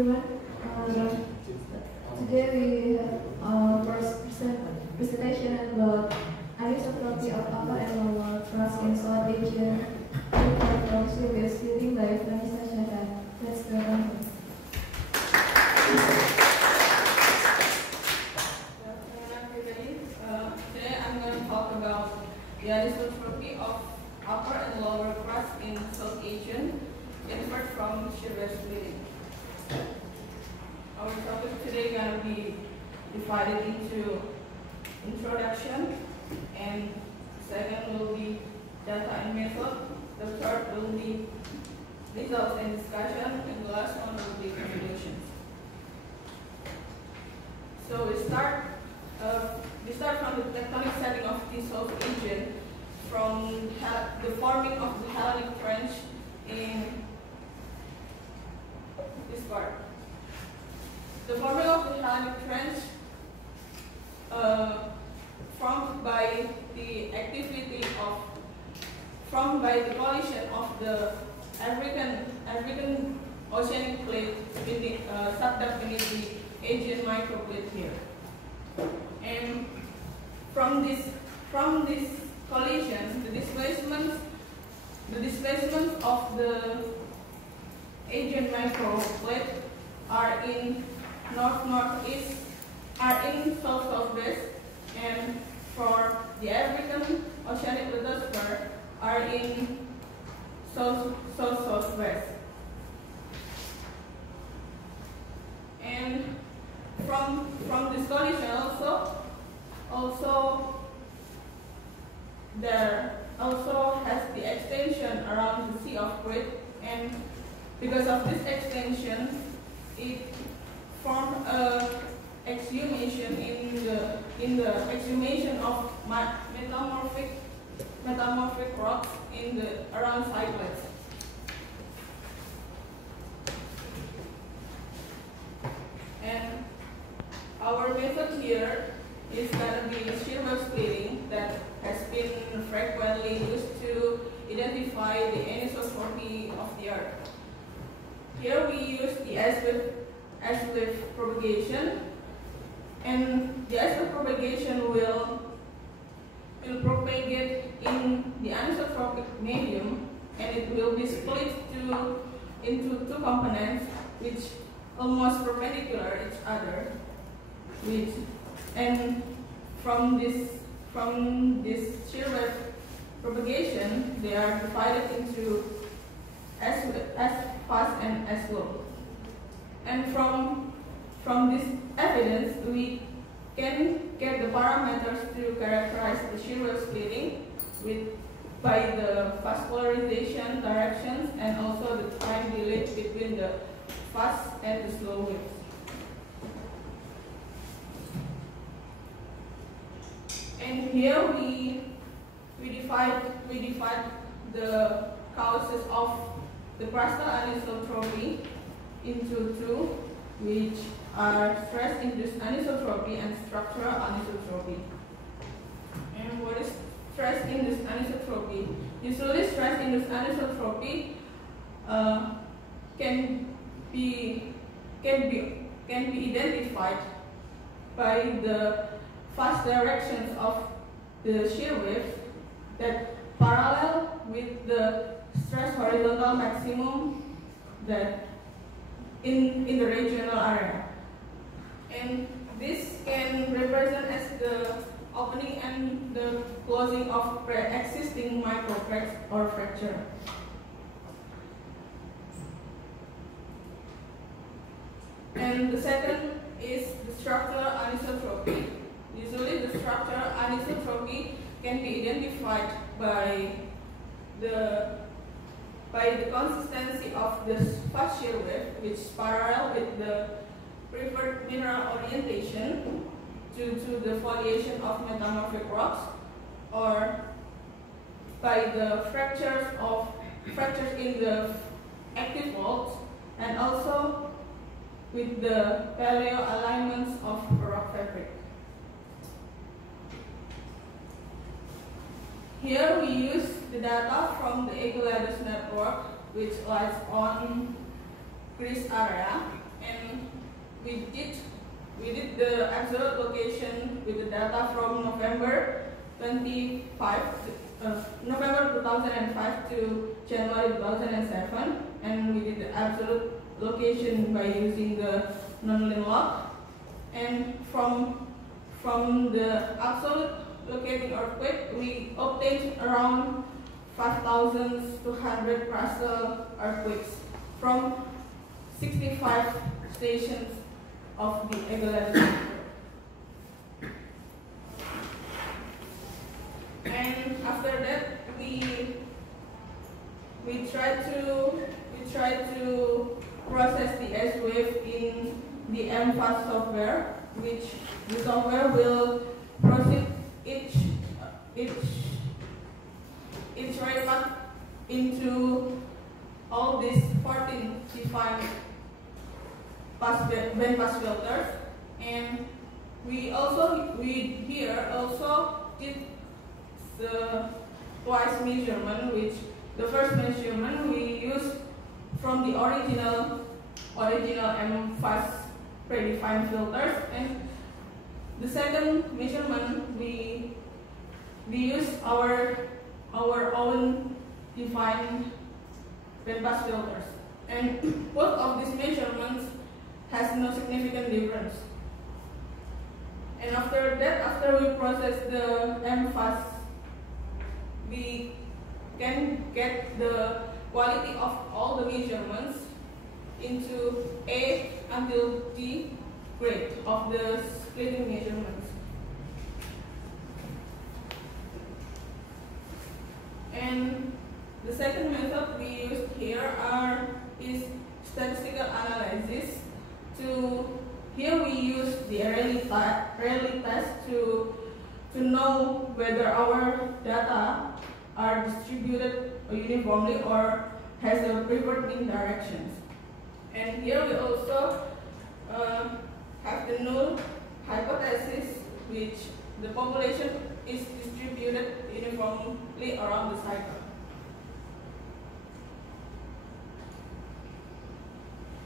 everyone. Today we have our first presentation about anisotropy of upper and lower crust in South Aegean. We are speaking by Vanisa Syahra. Let's go on. Today I'm going to talk about the anisotropy of upper and lower crust in South Aegean, inferred from shear-wave splitting. Our topic today is going to be divided into introduction, and second will be data and method. The third will be results and discussion, and the last one will be conclusions. So we start from the tectonic setting of the South Aegean, from the forming of the Hellenic Trench in this part. The forming of the Hellenic Trench formed by the collision of the African oceanic plate subduct beneath the Aegean microplate here. And from this collision, the displacements of the Aegean microplate are in north-northeast, are in south-southwest, and for the African oceanic lithosphere are in south-southwest. And from this collision also there also has the extension around the Sea of Crete, and because of this extension, it formed a exhumation in the exhumation of metamorphic rocks around Cyclades. And our method here is going to be shear-wave splitting that has been frequently used to identify the anisotropy of the Earth. Here we use the S-wave propagation, and the S-wave propagation will propagate in the anisotropic medium, and it will be split into two components which almost perpendicular each other, and from this shear-wave propagation, they are divided into S fast and S slow. And from this evidence, we can get the parameters to characterize the shear-wave splitting by the fast polarization directions and also the time delay between the fast and the slow waves. And here we divide the causes of the crustal anisotropy into two, which are stress-induced anisotropy and structural anisotropy. And what is stress-induced anisotropy? Usually, stress-induced anisotropy can be identified by the fast directions of the shear waves that parallel with the stress horizontal maximum that in the regional area. And this can represent as the opening and the closing of pre-existing microcracks or fracture. And the second is the structural anisotropy. Usually the structural anisotropy can be identified by the consistency of the fast shear wave, which is parallel with the preferred mineral orientation due to the foliation of metamorphic rocks, or by the fractures in the active faults, and also with the paleo alignments of rock fabric. Here we use the data from the Eagleadus network, which lies on Greece area, and we did the absolute location with the data from November 2005 to January 2007, and we did the absolute location by using the non-linear log. And from the absolute locating earthquake, we obtained around 5,200 crustal earthquakes from 65 stations of the Aegean. And after that, we tried to process the S-wave in the MFAS software, which the software will process each wave path into all these 14 defined band pass filters. And we here also did the twice measurement, which the first measurement we used from the original MFAS predefined filters, and the second measurement we use our own defined bandpass filters, and both of these measurements has no significant difference. And after that, after we process the MFAS, we can get the quality of all the measurements into A until D grade of the splitting measurements. And the second method we used here is statistical analysis. Here we use the Rayleigh test to know whether our data are distributed uniformly or has a preferred mean directions. And here we also have the null hypothesis, which the population is distributed uniformly around the cycle.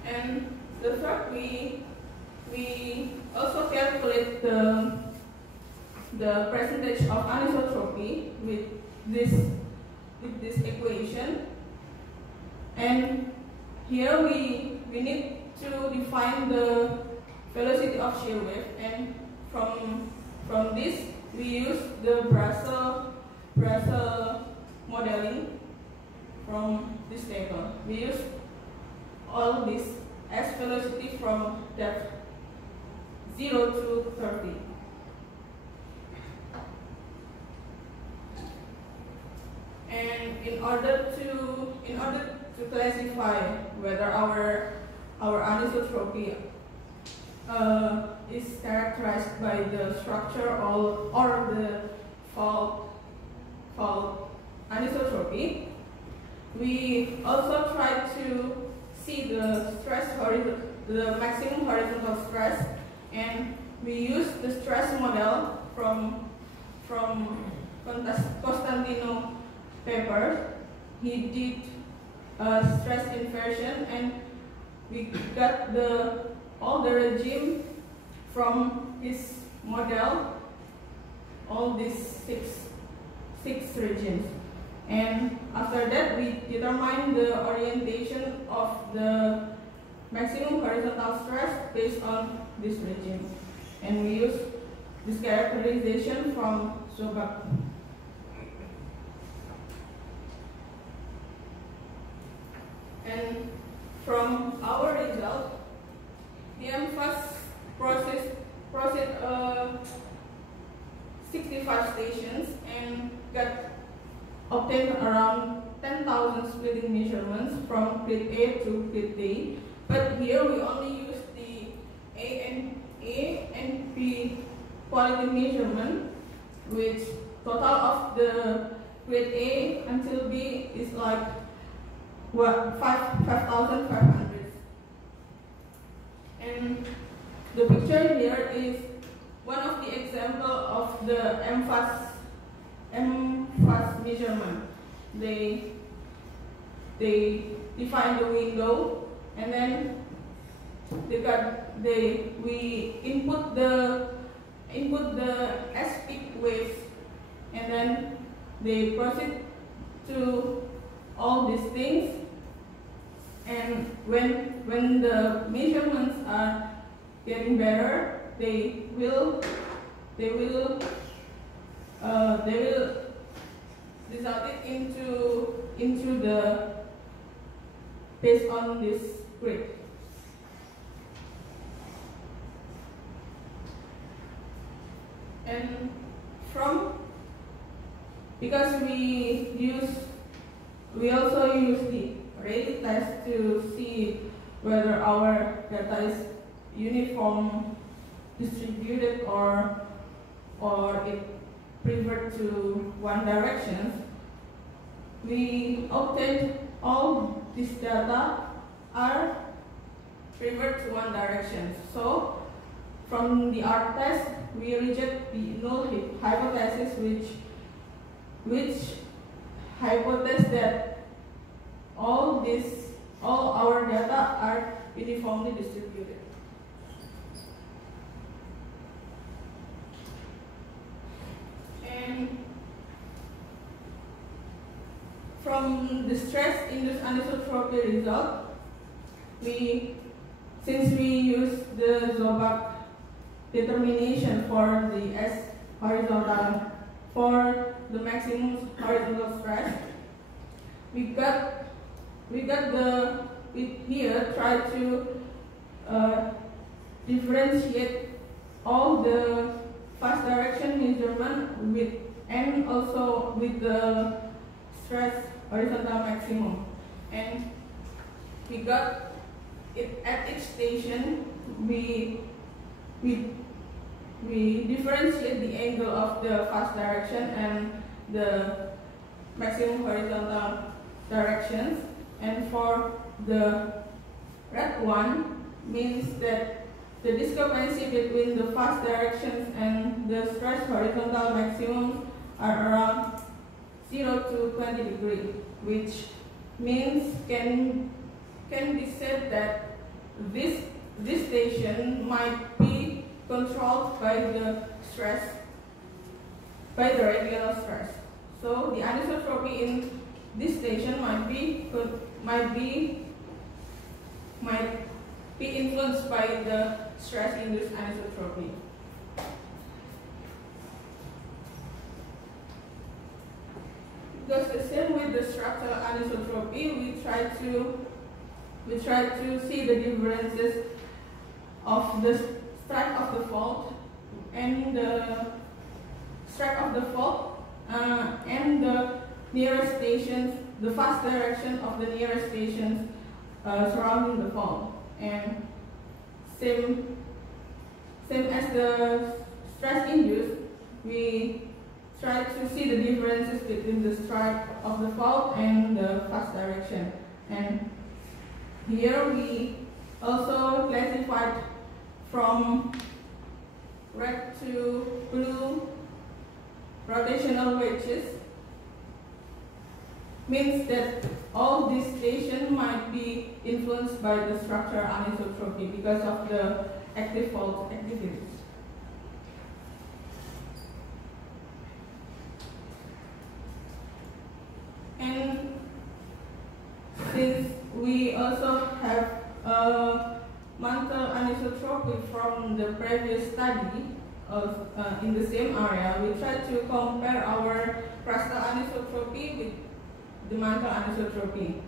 And the third, we also calculate the percentage of anisotropy with this equation. And here we need to define the velocity of shear wave, and from this we use the Crustal modeling from this table. We use all this as velocity from depth 0 to 30. And in order to classify whether our anisotropy is characterized by the structure or the fault anisotropy, we also try to see the maximum horizontal stress, and we use the stress model from Costantino paper. He did stress inversion, and we got all the regime from his model, all these six regimes. And after that, we determine the orientation of the maximum horizontal stress based on this regime. And we use this characterization from Zobak. And from our result, the MFAS processed 65 stations and obtained around 10,000 splitting measurements from grid A to grid D. But here we only use the A and B quality measurement, which total of the grid A until B is like 5,500. And the picture here is one of the example of the MFAS measurement. They define the window, and then we input the S peak waves, and then they proceed to all these things. And when the measurements are getting better, they will result it into the based on this grid. And because we also use the Rayleigh test to see whether our data is uniform distributed or it prevert to one direction. We obtained all these data are prevert to one direction. So from the R test, we reject the null hypothesis, which hypothesizes that all our data are uniformly distributed. And from the stress-induced anisotropy result, since we use the Zobach determination for the S horizontal for the maximum horizontal stress, we here try to differentiate all the fast direction measurement and also with the stress horizontal maximum, and we got it at each station. We differentiate the angle of the fast direction and the maximum horizontal directions, and for the red one means that the discrepancy between the fast directions and the stress horizontal maximum are around 0 to 20 degrees, which means can be said that this station might be controlled by the radial stress. So the anisotropy in this station might be influenced by the stress-induced anisotropy. Because the same with the structural anisotropy, we try to see the differences of the strike of the fault and the strike of the fault and the nearest stations, the fast direction of the nearest stations surrounding the fault. And same as the stress induced, we try to see the differences between the strike of the fault and the fast direction. And here we also classified from red to blue rotational wedges. Means that all these stations might be influenced by the structural anisotropy because of the active fault activities. And since we also have a Mantle anisotropy from the previous study of in the same area, we try to compare our Crustal anisotropy with the Mantle anisotropy.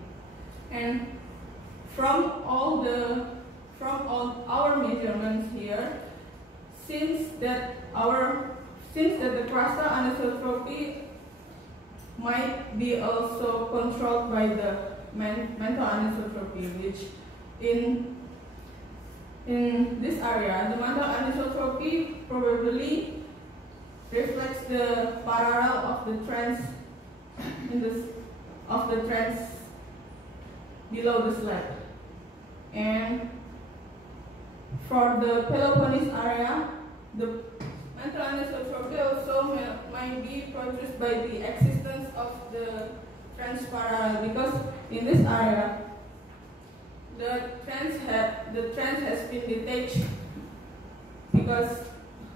And from all our measurements here, since that the Crustal anisotropy might be also controlled by the Mantle anisotropy, which in this area, the Mantle anisotropy probably reflects the parallel of the trends below the slab. And for the Peloponnese area, the Mantle anisotropy also might be produced by the existence of the trans parallel, because in this area the trend has been detached because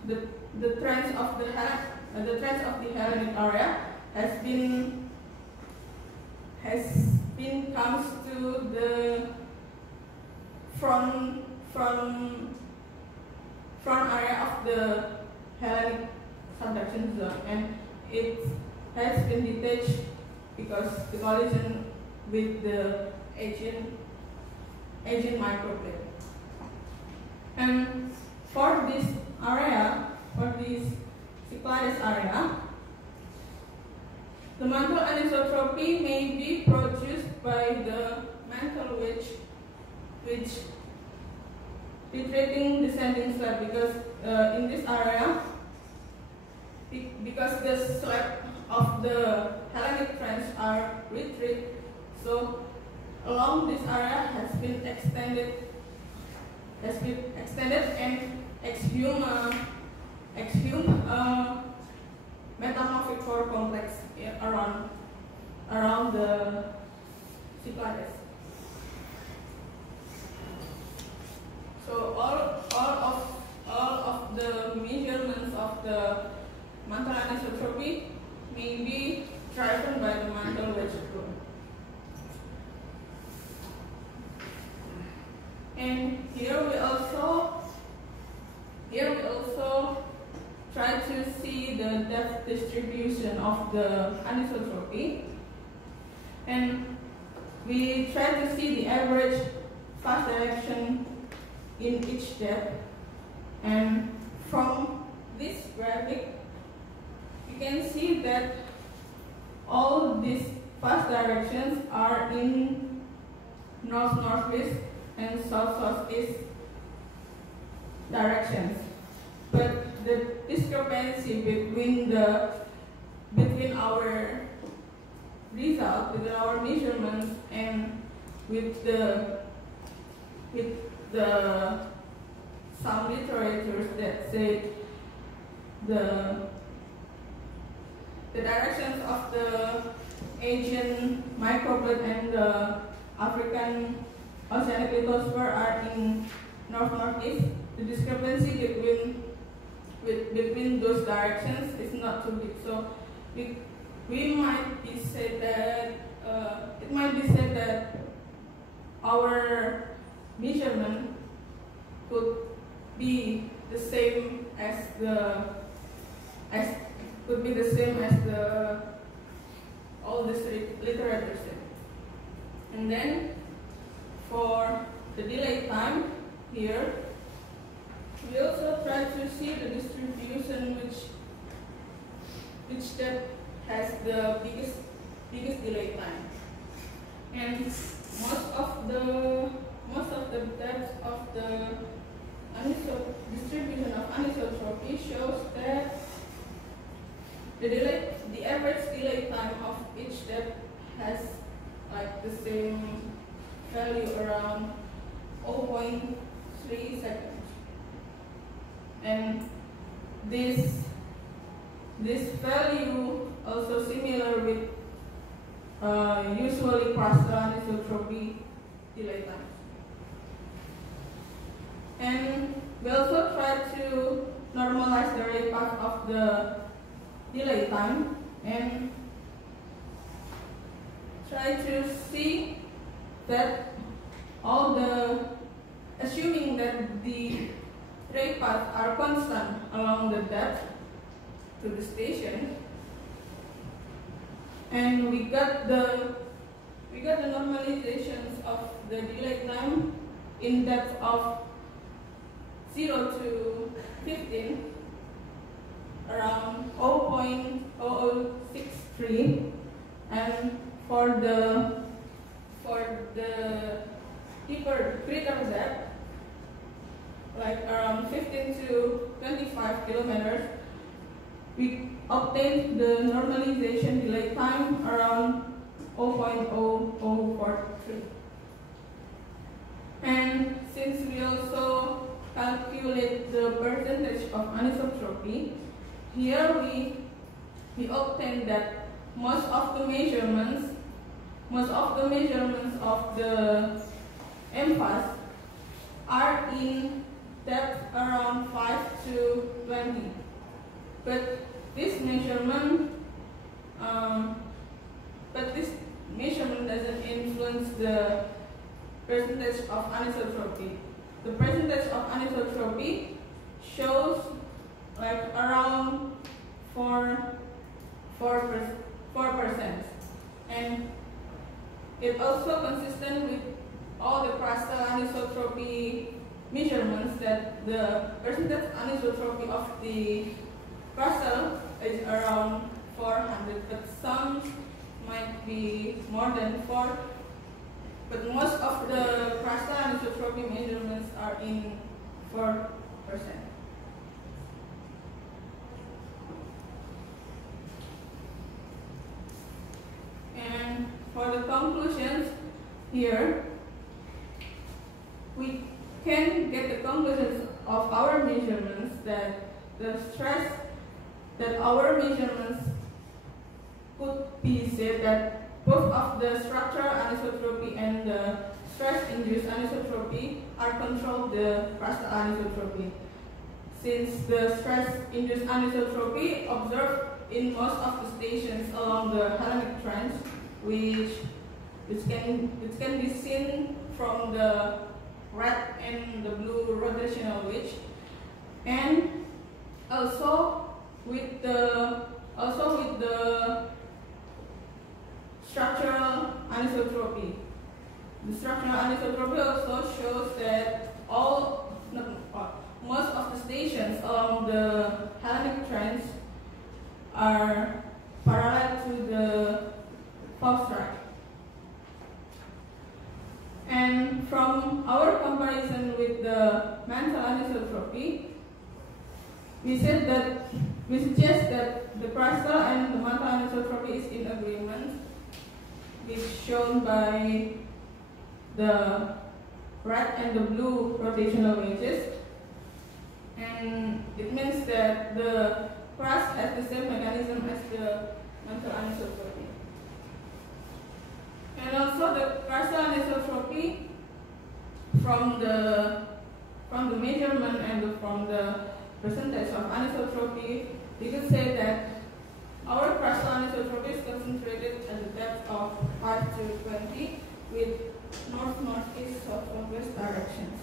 the trend of the Hellenic area has been comes to the front area of the Hellenic subduction zone, and it has been detached because the collision with the Aegean microplate. And for this Cyclades area, the mantle anisotropy may be produced by the mantle which retreating descending slab, because in this area, because the slab of the Hellenic trends are retreat, so along this area has been extended and exhumed metamorphic core complex around the Cyclades. So all of the measurements of the mantle anisotropy may be driven by the mantle wedge rule. And here we also try to see the depth distribution of the anisotropy, and we try to see the average fast direction in each depth. And from this graphic, you can see that all these fast directions are in north-northwest and south-southeast directions. But the discrepancy between our result, with our measurements, and with the some literatures that say the directions of the Aegean microplate and the African oceanic lithosphere are in north-northeast. The discrepancy between those directions is not too big. So we might be said that it might be said that our measurement could be the same as all this literature said. And then for the delay time here, we also try to see the distribution which step has the biggest delay time. And most of the depth of the distribution of anisotropy shows that the average delay time of each step has like the same value, around 0.3 seconds. And this value also similar with usually crustal anisotropy delay time. And we also try to normalize the rate path of the delay time and try to see that assuming that the rate paths are constant along the depth to the station, and we got the normalizations of the delay time in depth of 0 to 15 around 0.0063, and for the greater depth, like around 15 to 25 kilometers, we obtained the normalization delay time around 0.0043. And since we also calculate the percentage of anisotropy, here we obtain that most of the measurements of the MFAS are in depth around 5 to 20. But this measurement doesn't influence the percentage of anisotropy. The percentage of anisotropy shows like around 4%, and it also consistent with all the crustal anisotropy measurements that the percentage anisotropy of the crustal is around 400, but some might be more than 4. But most of the crustal anisotropy measurements are in 4%. And for the conclusions here, we can get the conclusions of our measurements that the stress that our measurements could be said that both of the structural anisotropy and the stress-induced anisotropy are controlled the crustal anisotropy. Since the stress-induced anisotropy observed in most of the stations along the Hellenic Trench, which can be seen from the red and the blue rotational wedge, and also with the structural anisotropy. The structural anisotropy also shows that most of the stations along the Hellenic Trench are parallel to the fault strike. And from our comparison with the Mantle anisotropy, we suggest that the crustal and the Mantle anisotropy is in agreement, which shown by the red and the blue rotational wedges, and it means that the crust has the same mechanism as the Mantle anisotropy. And also the crustal anisotropy from the measurement and from the percentage of anisotropy, we could say that our crustal anisotropy is concentrated at the depth of 5 to 20 with north-northeast, south-southwest directions.